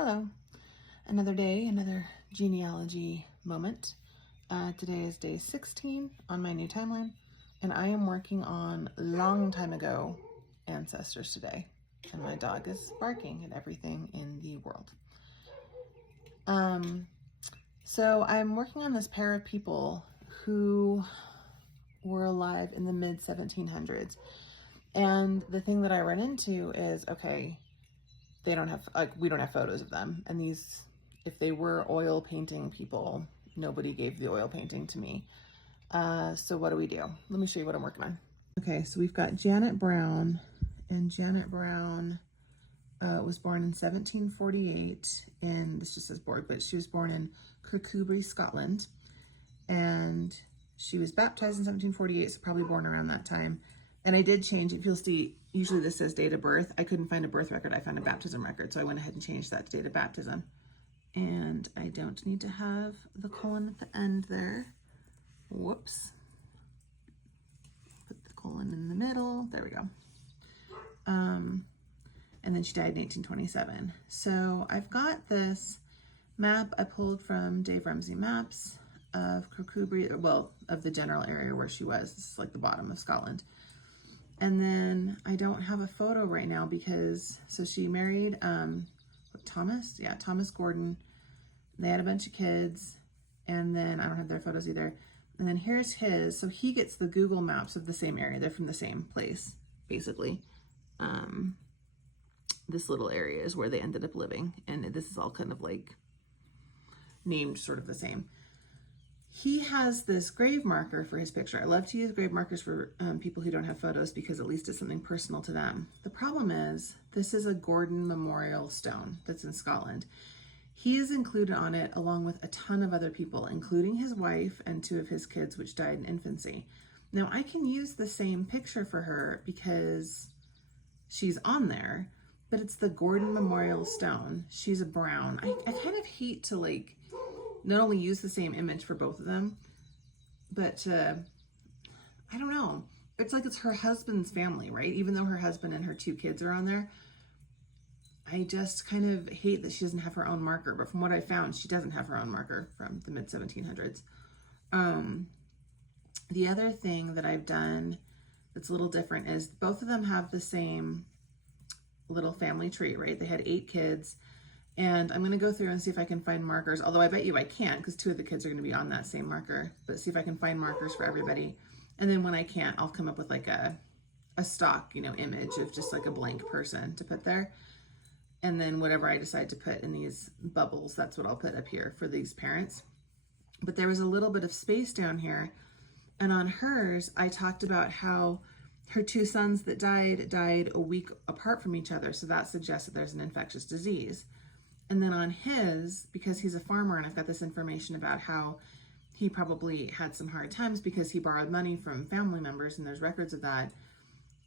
Hello. Another day, another genealogy moment. Today is day 16 on my new timeline, and I am working on long time ago ancestors today. And my dog is barking at everything in the world. So I'm working on this pair of people who were alive in the mid 1700s. And the thing that I run into is, okay, they don't have, we don't have photos of them. And these, if they were oil painting people, nobody gave the oil painting to me. So what do we do? Let me show you what I'm working on. Okay, so we've got Janet Brown, and Janet Brown was born in 1748 in, this just says Borg, but she was born in Kirkcudbright, Scotland. And she was baptized in 1748, so probably born around that time. And I did change, if you'll see, usually this says date of birth. I couldn't find a birth record, I found a baptism record. So I went ahead and changed that to date of baptism. And I don't need to have the colon at the end there. Whoops. Put the colon in the middle, there we go. And then she died in 1827. So I've got this map I pulled from Dave Ramsey Maps of Kirkcudbright, well, of the general area where she was. This is like the bottom of Scotland. And then I don't have a photo right now because, so she married Thomas? Yeah, Thomas Gordon. They had a bunch of kids, and then I don't have their photos either. And then here's his, so he gets the Google Maps of the same area. They're from the same place, basically. This little area is where they ended up living, and this is all kind of like named sort of the same. He has this grave marker for his picture. I love to use grave markers for people who don't have photos because at least it's something personal to them. The problem is this is a Gordon Memorial Stone that's in Scotland. He is included on it along with a ton of other people, including his wife and 2 of his kids, which died in infancy. Now I can use the same picture for her because she's on there, but it's the Gordon Memorial Stone. She's a Brown. I kind of hate to like, not only use the same image for both of them, but I don't know. It's like it's her husband's family, right? Even though her husband and her 2 kids are on there, I just kind of hate that she doesn't have her own marker. But from what I found, she doesn't have her own marker from the mid 1700s. The other thing that I've done that's a little different is both of them have the same little family tree, right? They had 8 kids. And I'm going to go through and see if I can find markers, although I bet you I can't because 2 of the kids are going to be on that same marker, but see if I can find markers for everybody. And then when I can't, I'll come up with like a stock, image of just like a blank person to put there. And then whatever I decide to put in these bubbles, that's what I'll put up here for these parents. But there was a little bit of space down here. And on hers, I talked about how her 2 sons that died a week apart from each other. So that suggests that there's an infectious disease. And then on his, because he's a farmer, and I've got this information about how he probably had some hard times because he borrowed money from family members, and there's records of that.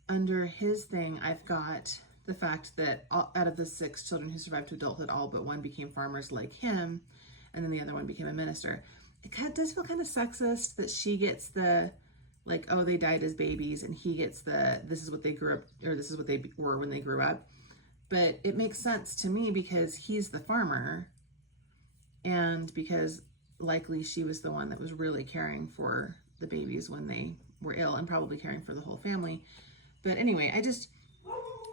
Under his thing, I've got the fact that out of the 6 children who survived to adulthood, all but 1 became farmers like him, and then the other one became a minister. It does feel kind of sexist that she gets the, like, oh, they died as babies, and he gets the, this is what they grew up, or this is what they were when they grew up. But it makes sense to me because he's the farmer, and because likely she was the one that was really caring for the babies when they were ill and probably caring for the whole family. But anyway,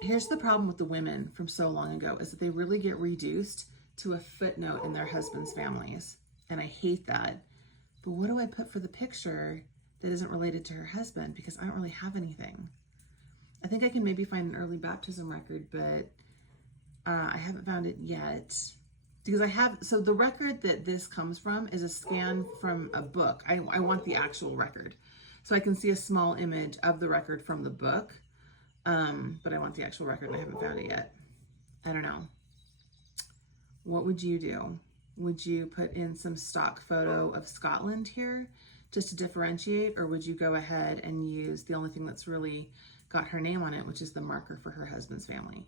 here's the problem with the women from so long ago is that they really get reduced to a footnote in their husbands' families. And I hate that. But what do I put for the picture that isn't related to her husband? Because I don't really have anything. I think I can maybe find an early baptism record, but I haven't found it yet because so the record that this comes from is a scan from a book. I want the actual record. So I can see a small image of the record from the book, but I want the actual record and I haven't found it yet. I don't know. What would you do? Would you put in some stock photo of Scotland here just to differentiate, or would you go ahead and use the only thing that's really got her name on it, which is the marker for her husband's family?